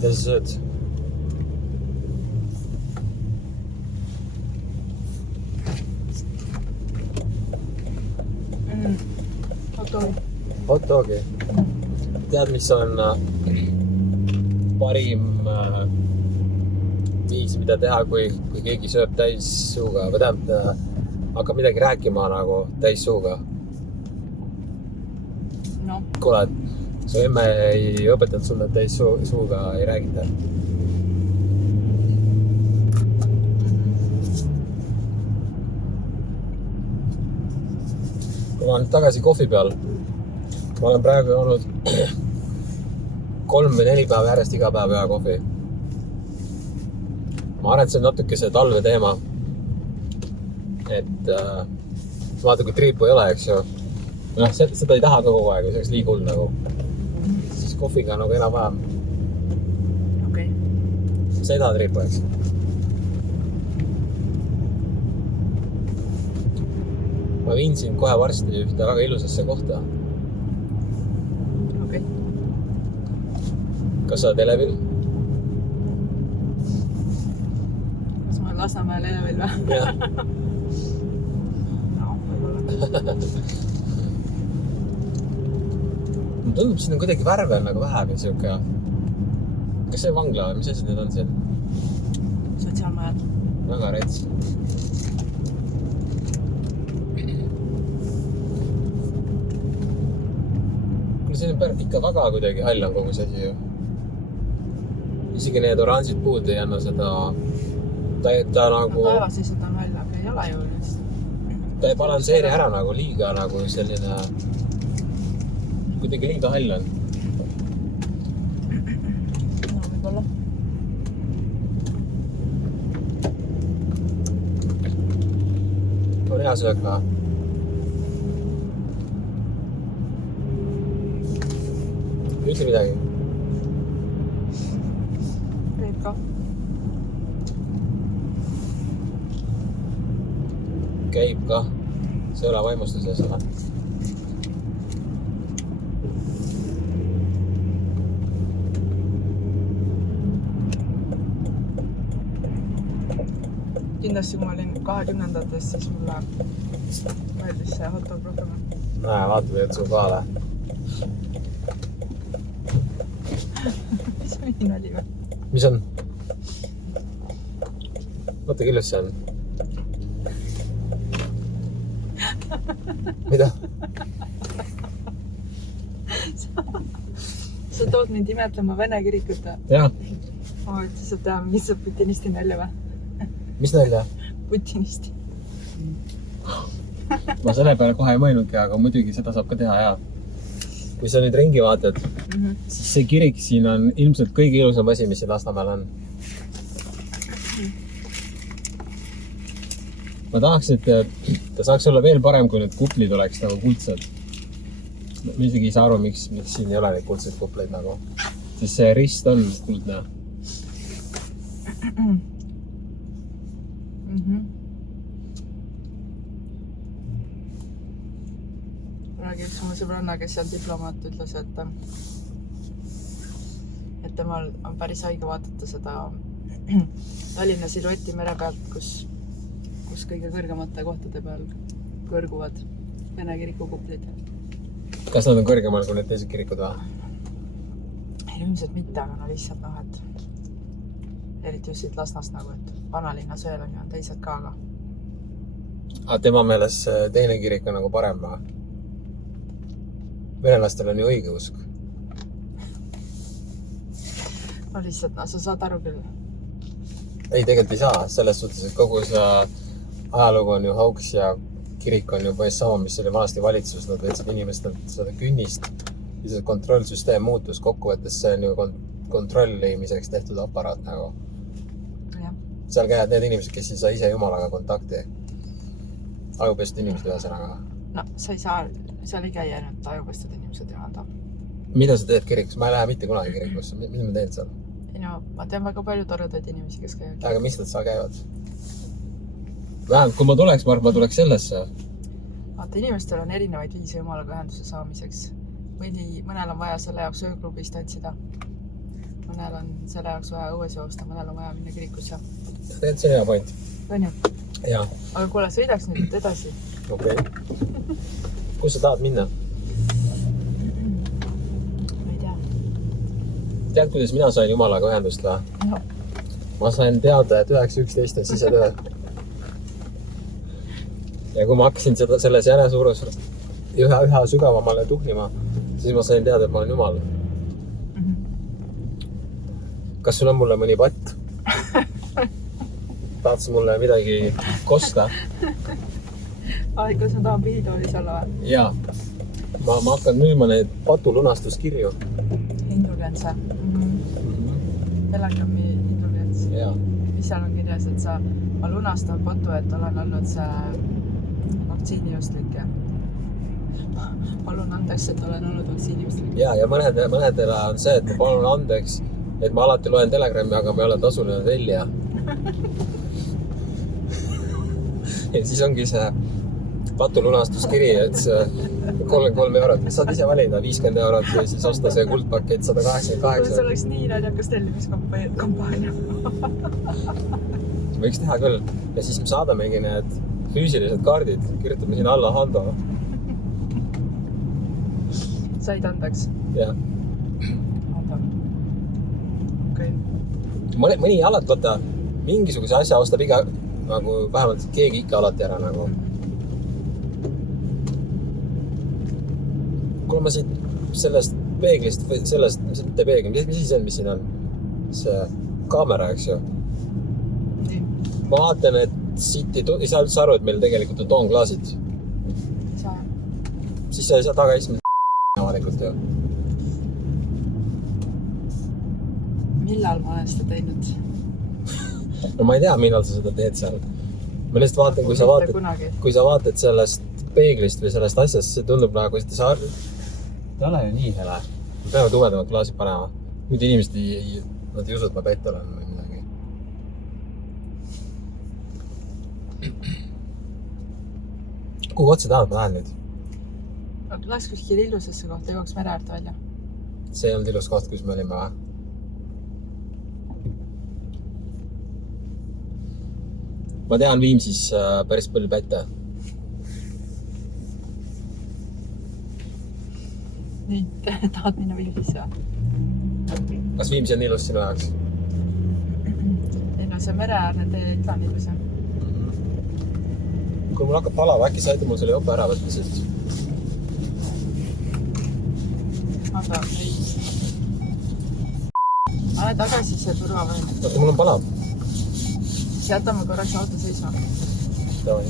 Mida sa sööd? Hot dogi. Tead, mis on parim viis, mida teha, kui keegi sööb täis suuga või tähendab, hakkab midagi rääkima nagu täis suuga? No. Kuule, su emme ei õpetanud sulle täis suuga ei räägita. Kui ma olen tagasi kohvi peal, ma olen praegu olnud 3 või 4 päeva järjest iga päev hea kohvi. Ma arvan, et see on natuke see talve teema. Et vaata, kui triipu ei ole, eks ju. Noh, seda ei taha ka kogu aeg, see oleks liiga hull nagu. Siis kohviga nagu enam-vähem. Okei. Sa ei taha triipu, eks? Ma viin sind kohe varsti ühte väga ilusasse kohta. Okei. Kas sa oled Elevil? Kas ma olen Lasnamäel Elevil või? Jah. No, võib-olla. Mulle tundub, siin on kuidagi värve on nagu vähe või siuke. Kas see vangla või mis asjad need on siin? Sotsiaalmajad. Väga rets. See on ikka väga kuidagi hall on kogu see asi ju. Isegi need oranžid puud ei anna seda, ta nagu... Taevas lihtsalt on välja, aga ei ole ju lihtsalt. Ta ei balansseeri ära nagu liiga nagu selline... Kuidagi liiga hall on. No, võib-olla. On hea söök ka. Ütle midagi. Käib ka. Käib ka. See ei ole vaimustuses, aga. Kindlasti, kui ma olin 20-ndates, siis mulle meeldis see hot dog rohkem. Näe, vaata, teed su kaale. Mis on nii nali või? Mis on? Vaata, kui ilus see on. Mida? Sa tood mind imetlema Vene kirikut või? Jah. Ma võtsin sa teha mingit putinisti nalja või? Mis nalja? Putinisti. Ma selle peale kohe ei mõelnudki, aga muidugi seda saab ka teha, jaa. Kui sa nüüd ringi vaatad, siis see kirik siin on ilmselt kõige ilusam asi, mis siin Lasnamäel on. Ma tahaks, et ta saaks olla veel parem, kui need kuplid oleks nagu kuldsed. Ma isegi ei saa aru, miks siin ei ole neid kuldseid kupleid nagu. Siis see rist on kuldne. Kunagi üks oma sõbranna, kes seal diplomaat, ütles, et temal on päris haige vaadata seda Tallinna silueti mere pealt, kus kõige kõrgemate kohtade peal kõrguvad Vene kirikukuplid. Kas nad on kõrgemal kui need teised kirikud või? Ei, ilmselt mitte, aga no lihtsalt et eriti just siit Lasnast nagu, et vanalinna sööl on teised ka, aga... Aga tema meeles teine kirik on nagu parem või? Venelastel on ju õigeusk. No lihtsalt, sa saad aru küll. Ei, tegelikult ei saa. Selles suhtes, et kogu see ajalugu on ju hauks ja kirik on ju põhjus sama, mis oli vanasti valitsus. Nad võtsid inimestelt seda künnist ja see kontrollsüsteem muutus kokkuvõttes. See on ju kontrollimiseks tehtud aparaat nagu. Ja. Seal käivad need inimesed, kes ei saa ise jumalaga kontakti. Ajupestud inimesed ühesõnaga. No, sa ei saa, seal ei käi ainult ajupestud inimesed juhanda. Mida sa teed kirikus? Ma ei lähe mitte kunagi kirikusse. Mida ma teen seal? Ei no, ma tean väga palju toredaid inimesi, kes käivad. Aga mis nad seal käivad? Vähemalt, kui ma tuleks, ma tuleks sellesse. Vaata, inimestel on erinevaid viise jumalaga ühenduse saamiseks. Mõnel on vaja selle jaoks ööklubist otsida. mõnel on selle jaoks vaja õues joosta, mõnel on vaja minna kirikusse. Tegelikult see on hea point. On ju? Jaa. Aga kuule, sõidaks nüüd edasi. Okei. Kus sa tahad minna? Ma ei tea. Tead, kuidas mina sain Jumalaga ühendust või? No. Ma sain teada, et 9.11 on sisetöö. Ja kui ma hakkasin selles jänesuurus üha sügavamale tuhnima, siis ma sain teada, et ma olen Jumal. Kas sul on mulle mõni patt? Tahad sa mulle midagi kosta? Ai, kas ma tahan pihitoolis olla või? Jaa. Ma hakkan müüma neid patulunastuskirju. Indulgentse. Telegrami indulgents. Jaa. Mis seal on kirjas, et ma lunastan patu, et olen olnud see vaktsiinijustlik ja palun andeks, et olen olnud vaktsiinijustlik. Jaa, ja mõnedele on see, et ma palun andeks, et ma alati loen Telegrami, aga ma ei ole tasuline välja. Ja siis ongi see patulunastuskiri, et see 33 eurot. Saad ise valida 50 eurot või siis osta see kuldpakett 188. See oleks nii naljakas tellimiskampaania. Võiks teha küll. Ja siis me saadamegi need füüsilised kaardid. Kirjutame siin alla Hando. Said andeks? Jah. Hando. Okei. Mõni alati, vaata, mingisuguse asja ostab iga, nagu vähemalt keegi ikka alati ära nagu. Kui ma siit sellest peeglist või sellest, mis mitte peegli, mis siis on, mis siin on? See kaamera, eks ju? Ma vaatan, et siit ei saa üldse aru, et meil tegelikult on toonklaasid. Ei saa. Siis sa ei saa taga istme avalikult ju. Millal ma olen seda teinud? No ma ei tea, millal sa seda teed seal. Ma lihtsalt vaatan, kui sa vaatad sellest peeglist või sellest asjast, see tundub nagu, et sa ei ole ju nii hele. Me peame tumedamad klaasid panema. Muidu inimesed nad ei usu, et ma pett olen või midagi. Kuhu otsa tahad ma lähen nüüd? Läks kuskil illusesse kohta, jooks mere äärde välja. See ei olnud ilus koht, kus me olime või? Ma tean Viimsis päris palju pätte. Nii, tahad minna Viimsisse? Kas Viimsi on ilus sinu jaoks? Ei no see mereäärne tee ikka on ilus. Kui mul hakkab palav, äkki sa aita mul selle jope ära võtta siit? Aga ei. Pane tagasi see turvavõim. Oota, mul on palav. Siis jätame korraks auto seisma. Davai.